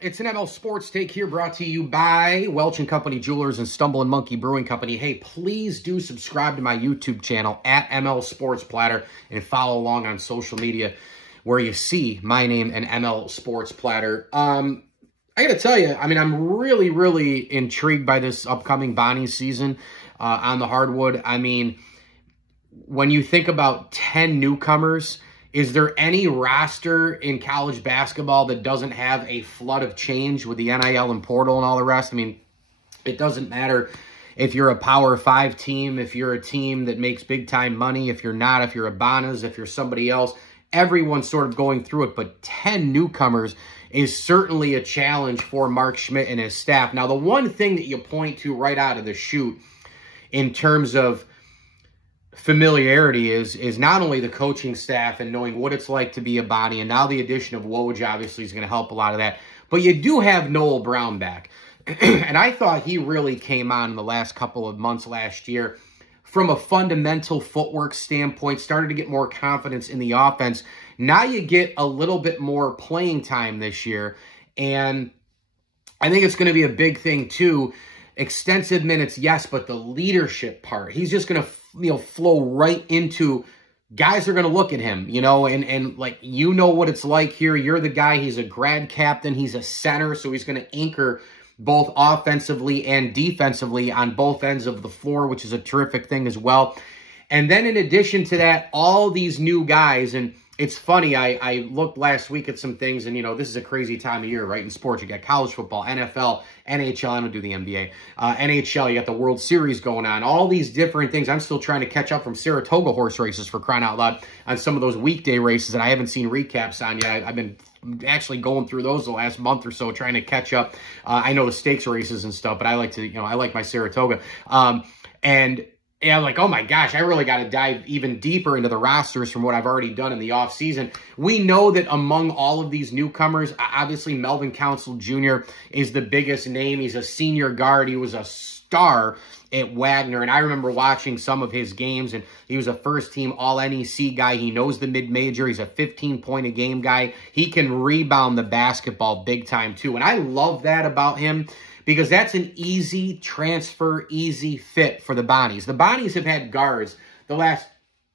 It's an ML Sports Take here, brought to you by Welch & Company Jewelers and Stumble & Monkey Brewing Company. Hey, please do subscribe to my YouTube channel at ML Sports Platter and follow along on social media where you see my name and ML Sports Platter. I got to tell you, I mean, I'm really intrigued by this upcoming Bonnie season on the hardwood. I mean, when you think about 10 newcomers, is there any roster in college basketball that doesn't have a flood of change with the NIL and portal and all the rest? I mean, it doesn't matter if you're a Power 5 team, if you're a team that makes big-time money, if you're not, if you're a Bonnas, if you're somebody else. Everyone's sort of going through it, but 10 newcomers is certainly a challenge for Mark Schmidt and his staff. Now, the one thing that you point to right out of the chute in terms of familiarity is not only the coaching staff and knowing what it's like to be a Bonnie, and now the addition of Woj obviously is going to help a lot of that, but you do have Noel Brown back. And I thought he really came on in the last couple of months last year from a fundamental footwork standpoint, started to get more confidence in the offense. Now you get a little bit more playing time this year, and I think it's going to be a big thing too. Extensive minutes, yes, but the leadership part, he's just going to flow right into guys are going to look at him, and like, what it's like here. You're the guy. He's a grad captain. He's a center, so he's going to anchor both offensively and defensively on both ends of the floor, which is a terrific thing as well. And then in addition to that, all these new guys, and it's funny, I looked last week at some things, and, this is a crazy time of year, right, in sports. You got college football, NFL, NHL, I don't do the NBA, NHL, you got the World Series going on, all these different things. I'm still trying to catch up from Saratoga horse races, for crying out loud, on some of those weekday races that I haven't seen recaps on yet. I've been actually going through those the last month or so, trying to catch up. I know the stakes races and stuff, but I like to, I like my Saratoga. And yeah, like, oh my gosh, I really got to dive even deeper into the rosters from what I've already done in the offseason. We know that among all of these newcomers, obviously Melvin Council Jr. is the biggest name. He's a senior guard. He was a star at Wagner, and I remember watching some of his games, and he was a first-team All-NEC guy. He knows the mid-major. He's a 15-point-a-game guy. He can rebound the basketball big time, too, and I love that about him, because that's an easy transfer, easy fit for the Bonnies. The Bonnies have had guards the last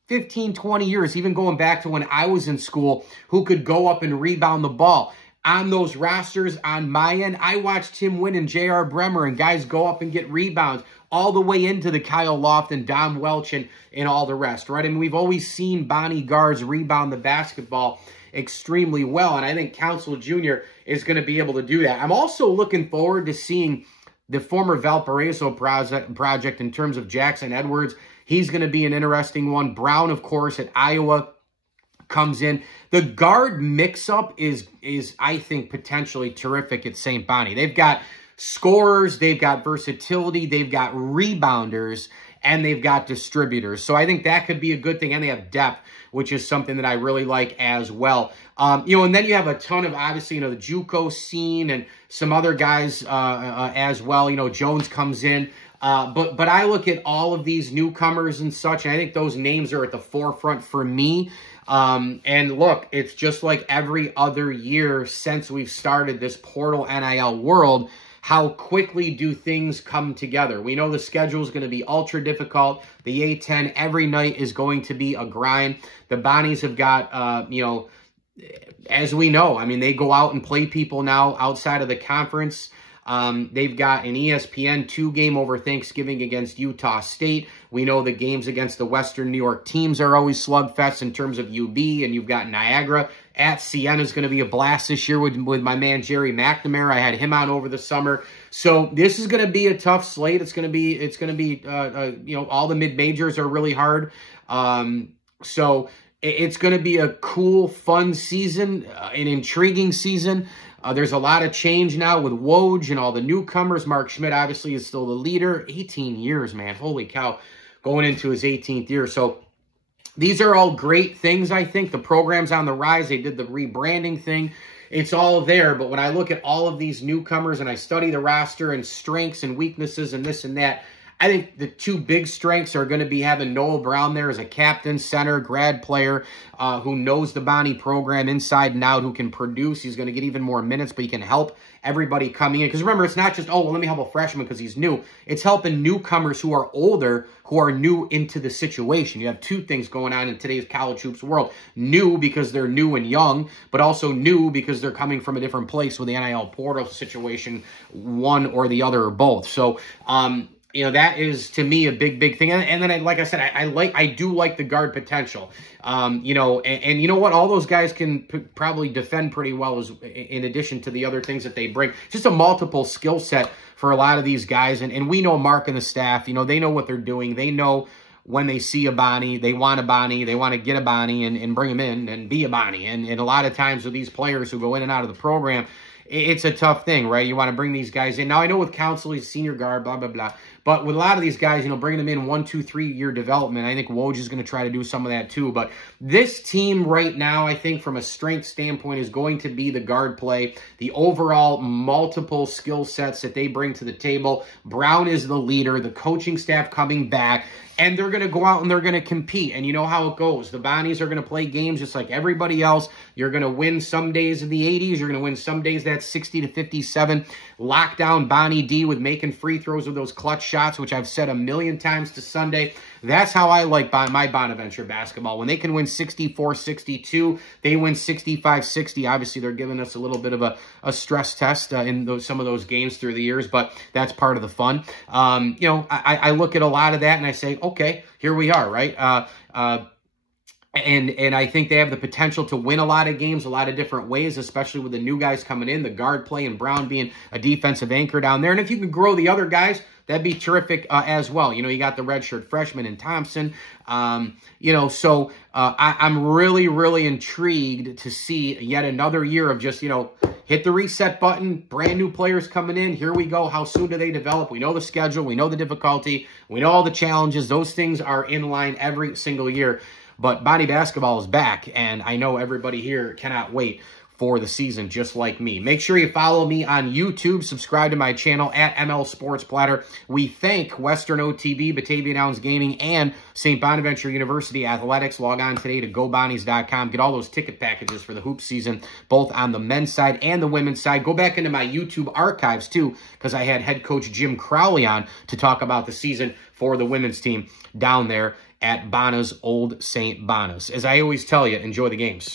15, 20 years, even going back to when I was in school, who could go up and rebound the ball. On those rosters, on my end, I watched Tim Wynn and J.R. Bremer and guys go up and get rebounds all the way into the Kyle Lofton, Dom Welch, and all the rest, right? I mean, we've always seen Bonnie guards rebound the basketball extremely well, and I think Council Jr. is going to be able to do that. I'm also looking forward to seeing the former Valparaiso project in terms of Jackson Edwards. He's going to be an interesting one. Brown, of course, at Iowa comes in. The guard mix-up is I think, potentially terrific at St. Bonnie. They've got scorers, they've got versatility, they've got rebounders, and they've got distributors. So I think that could be a good thing, and they have depth, which is something that I really like as well. And then you have a ton of, obviously, the JUCO scene and some other guys as well. Jones comes in. But I look at all of these newcomers and such, and I think those names are at the forefront for me. And look, it's just like every other year since we've started this portal NIL world. How quickly do things come together? We know the schedule is going to be ultra difficult. The A-10 every night is going to be a grind. The Bonnies have got, as we know, I mean, they go out and play people now outside of the conference. They've got an ESPN 2 game over Thanksgiving against Utah State. We know the games against the Western New York teams are always slugfests in terms of UB, and you've got Niagara. At Siena is going to be a blast this year with my man Jerry McNamara. I had him on over the summer. So this is going to be a tough slate. It's going to be all the mid-majors are really hard. So it's going to be a cool, fun season, an intriguing season. There's a lot of change now with Woj and all the newcomers. Mark Schmidt obviously is still the leader. 18 years, man. Holy cow. Going into his 18th year. So these are all great things, I think. The program's on the rise. They did the rebranding thing. It's all there. But when I look at all of these newcomers and I study the roster and strengths and weaknesses and this and that, I think the two big strengths are going to be having Noah Brown there as a captain, center, grad player who knows the Bonnie program inside and out, who can produce. He's going to get even more minutes, but he can help everybody coming in. Because remember, it's not just, oh, well, let me help a freshman because he's new. It's helping newcomers who are older, who are new into the situation. You have two things going on in today's college hoops world. New because they're new and young, but also new because they're coming from a different place with the NIL portal situation, one or the other or both. So, you know, that is, to me, a big, big thing. And then, like I said, I do like the guard potential. You know, and you know what? All those guys can probably defend pretty well in addition to the other things that they bring. Just a multiple skill set for a lot of these guys. And we know Mark and the staff, you know, they know what they're doing. They know when they see a Bonnie, they want to get a Bonnie and bring them in and be a Bonnie. And a lot of times with these players who go in and out of the program, it's a tough thing, right? You want to bring these guys in. Now, I know with Council, he's senior guard, blah, blah, blah. But with a lot of these guys, you know, bringing them in 1, 2, 3 year development, I think Woj is going to try to do some of that too. But this team right now, I think from a strength standpoint, is going to be the guard play, the overall multiple skill sets that they bring to the table. Brown is the leader, the coaching staff coming back, and they're going to go out and they're going to compete. And you know how it goes. The Bonnies are going to play games just like everybody else. You're going to win some days in the 80s. You're going to win some days that's 60 to 57. Lockdown Bonnie D with making free throws with those clutch shots, which I've said a million times to Sunday. That's how I like my Bonaventure basketball. When they can win 64-62, they win 65-60. Obviously, they're giving us a little bit of a stress test in some of those games through the years, but that's part of the fun. You know, I look at a lot of that and I say, okay, here we are, right? And I think they have the potential to win a lot of games a lot of different ways, especially with the new guys coming in, the guard play, and Brown being a defensive anchor down there. And if you can grow the other guys, that'd be terrific as well. You know, you got the redshirt freshman in Thompson. You know, so I'm really, really intrigued to see yet another year of just, you know, hit the reset button, brand new players coming in. Here we go. How soon do they develop? We know the schedule. We know the difficulty. We know all the challenges. Those things are in line every single year. But Bonnie basketball is back, and I know everybody here cannot wait for the season, just like me. Make sure you follow me on YouTube. Subscribe to my channel at ML Sports Platter. We thank Western OTB, Batavia Downs Gaming, and St. Bonaventure University Athletics. Log on today to GoBonnies.com. Get all those ticket packages for the hoop season, both on the men's side and the women's side. Go back into my YouTube archives, too, because I had head coach Jim Crowley on to talk about the season for the women's team down there at Bona's Old St. Bona's. As I always tell you, enjoy the games.